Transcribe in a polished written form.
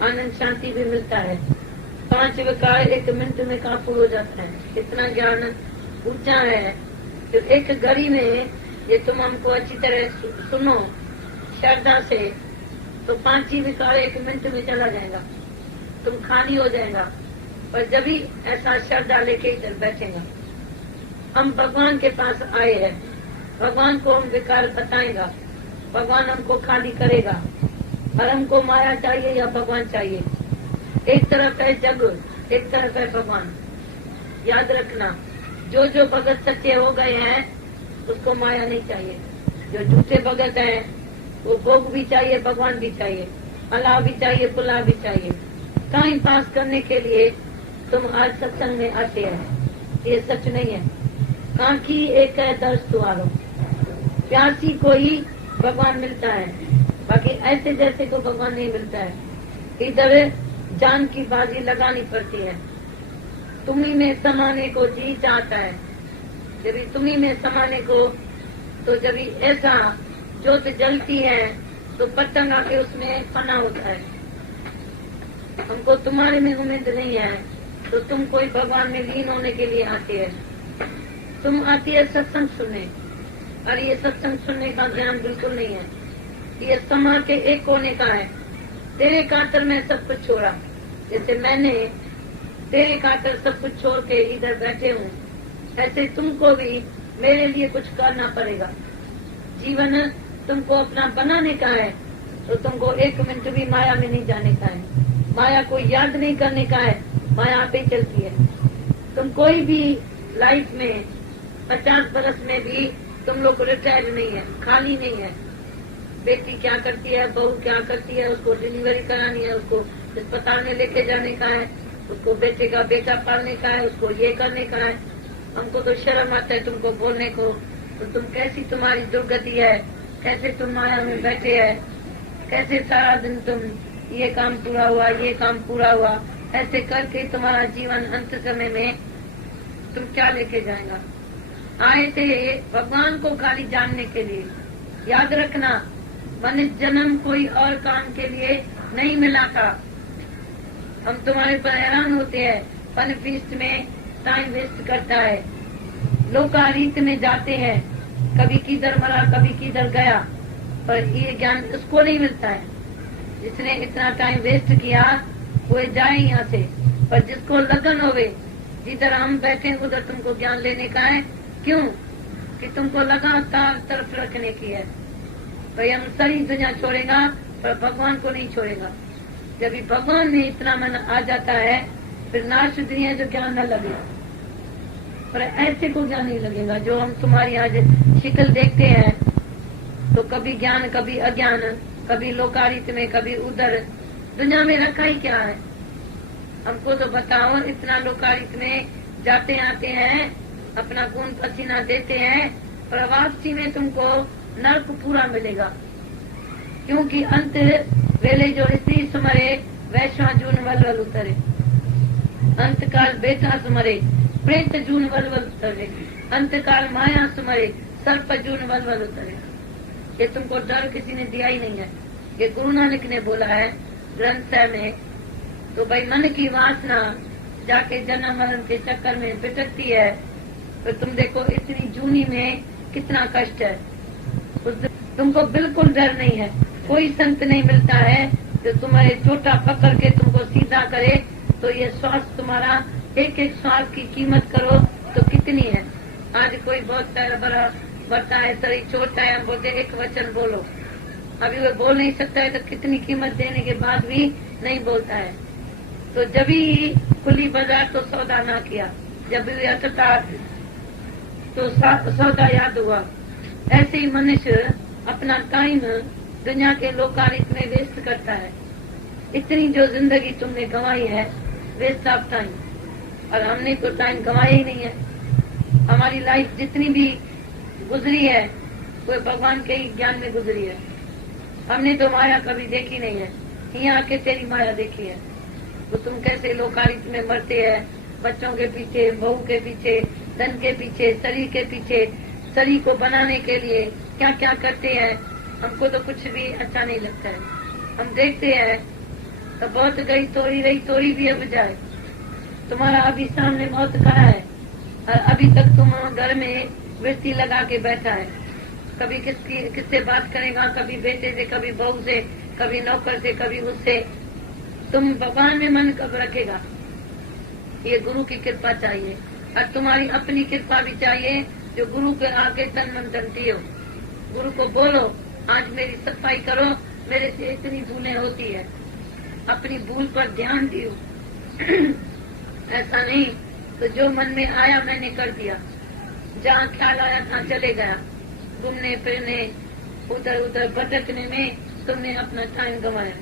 आनंद शांति भी मिलता है। 5 विकार 1 मिनट में काबू हो जाता है। इतना ज्ञान ऊंचा है। तो एक घड़ी में ये तुम हमको अच्छी तरह सुनो श्रद्धा से, तो 5 ही विकार 1 मिनट में चला जाएगा, तुम खाली हो जाएगा। पर जब भी ऐसा श्रद्धा लेके इधर बैठेगा, हम भगवान के पास आए हैं, भगवान को हम विकार बताएगा, भगवान हमको खाली करेगा। और हमको माया चाहिए या भगवान चाहिए? एक तरफ है जग, एक तरफ है भगवान। याद रखना, जो जो भगत सच्चे हो गए हैं उसको माया नहीं चाहिए। जो झूठे भगत हैं वो भोग भी चाहिए, भगवान भी चाहिए, अल्लाह भी चाहिए, पुलाह भी चाहिए। टाइम पास करने के लिए तुम आज सत्संग में आते हैं, ये सच नहीं है। कांकी एक है दर्श तुम्हारो, प्यासी को ही भगवान मिलता है, बाकी ऐसे जैसे को भगवान नहीं मिलता है। इधर जान की बाजी लगानी पड़ती है। तुम्ही में समाने को जी चाहता है। जब तुम्ही में समाने को, तो जब ऐसा ज्योत जलती है तो पतंग आके उसमें फना होता है। हमको तुम्हारे में उम्मीद नहीं है, तो तुम कोई भगवान में लीन होने के लिए आती है। तुम आती है सत्संग सुनने, और ये सत्संग सुनने का ज्ञान बिल्कुल नहीं है। ये समा के एक कोने का है। तेरे खातर मैं सब कुछ छोड़ा, जैसे मैंने तेरे खातर सब कुछ छोड़ के इधर बैठे हूँ, ऐसे तुमको भी मेरे लिए कुछ करना पड़ेगा। जीवन तुमको अपना बनाने का है, तो तुमको 1 मिनट भी माया में नहीं जाने का है। माया को याद नहीं करने का है, माया आप ही चलती है। तुम कोई भी लाइफ में 50 बरस में भी तुम लोग रिटायर नहीं है, खाली नहीं है। बेटी क्या करती है, बहू क्या करती है, उसको डिलीवरी करानी है, उसको अस्पताल में लेके जाने का है, उसको बेटे का बेटा पालने का है, उसको ये करने का है। हमको तो शर्म आता है तुमको बोलने को। तो तुम कैसी तुम्हारी दुर्गति है, कैसे तुम माया में बैठे है, कैसे सारा दिन तुम ये काम पूरा हुआ, ये काम पूरा हुआ, ऐसे करके तुम्हारा जीवन अंत समय में तुम क्या लेके जाएगा। आए थे भगवान को खाली जानने के लिए। याद रखना, मनुष्य जन्म कोई और काम के लिए नहीं मिला था। हम तुम्हारे पर हैरान होते हैं, फन फीस्ट में टाइम वेस्ट करता है, लोकारीत में जाते हैं, कभी किधर मरा कभी किधर गया, पर ये ज्ञान उसको नहीं मिलता है। जिसने इतना टाइम वेस्ट किया वो जाए यहाँ से। पर जिसको लगन होवे, जिधर हम बैठे उधर तुमको ज्ञान लेने का है। क्यों? कि तुमको लगातार तरफ रखने की है। भाई हम सारी दुनिया छोड़ेगा पर भगवान को नहीं छोड़ेगा। जब भी भगवान में इतना मन आ जाता है, फिर नाश दुनिया जो ज्ञान न लगे, पर ऐसे को ज्ञान नहीं लगेगा। जो हम तुम्हारी आज शिकल देखते हैं, तो कभी ज्ञान कभी अज्ञान, कभी लोकारित में कभी उधर, दुनिया में रखा ही क्या है। हमको तो बताओ, इतना लोकारित में जाते आते हैं, अपना खून पसीना देते हैं, पर वापसी में तुमको नर्क पूरा मिलेगा। क्योंकि अंत वेले जो स्त्री सुमरे वैश्वा जून वलवल उतरे, अंत काल बेटा सुमरे प्रेत जून वलवल उतरे, अंत काल माया सुमरे सर्प जून वलवल उतरे। ये तुमको डर किसी ने दिया ही नहीं है। ये गुरु नानक ने बोला है ग्रंथ साहब में। तो भाई मन की वासना जाके जन्म मरण के चक्कर में भटकती है, तो तुम देखो इतनी जूनी में कितना कष्ट है। तुमको बिल्कुल डर नहीं है। कोई संत नहीं मिलता है जो तुम्हारे छोटा पकड़ के तुमको सीधा करे। तो ये श्वास तुम्हारा, एक एक श्वास की कीमत करो तो कितनी है। आज कोई बहुत बड़ा बढ़ता है, शरीर छोटा है, हम बोलते एक वचन बोलो, अभी वो बोल नहीं सकता है, तो कितनी कीमत देने के बाद भी नहीं बोलता है। तो जब ही खुली बाजार तो सौदा ना किया, जब भी अटता तो सौदा याद हुआ। ऐसे ही मनुष्य अपना टाइम दुनिया के लोकारित में वेस्ट करता है। इतनी जो जिंदगी तुमने गंवाई है, वेस्ट ऑफ टाइम। और हमने तो टाइम गंवाया ही नहीं है। हमारी लाइफ जितनी भी गुजरी है, वो भगवान के ही ज्ञान में गुजरी है। हमने तो माया कभी देखी नहीं है। यहाँ आके तेरी माया देखी है। तो तुम कैसे लोकारित में मरते हैं, बच्चों के पीछे, बहू के पीछे, धन के पीछे, शरीर के पीछे, शरीर को बनाने के लिए क्या क्या करते हैं। हमको तो कुछ भी अच्छा नहीं लगता है। हम देखते हैं तो बहुत गई तोड़ी रही, तोड़ी भी अब जाए। तुम्हारा अभी सामने मौत खड़ा है और अभी तक तुम घर में वृत्ति लगा के बैठा है। कभी किससे बात करेगा, कभी बेटे से, कभी बहू से, कभी नौकर से, कभी उससे। तुम भगवान में मन कब रखेगा? ये गुरु की कृपा चाहिए और तुम्हारी अपनी कृपा भी चाहिए, जो गुरु के आगे तन मन धन दियो। गुरु को बोलो, आज मेरी सफाई करो, मेरे से इतनी भूलें होती है, अपनी भूल पर ध्यान दियो। ऐसा नहीं तो जो मन में आया मैंने कर दिया, जहाँ ख्याल आया था चले गया। घूमने फिरने, उधर उधर भटकने में तुमने अपना टाइम गंवाया।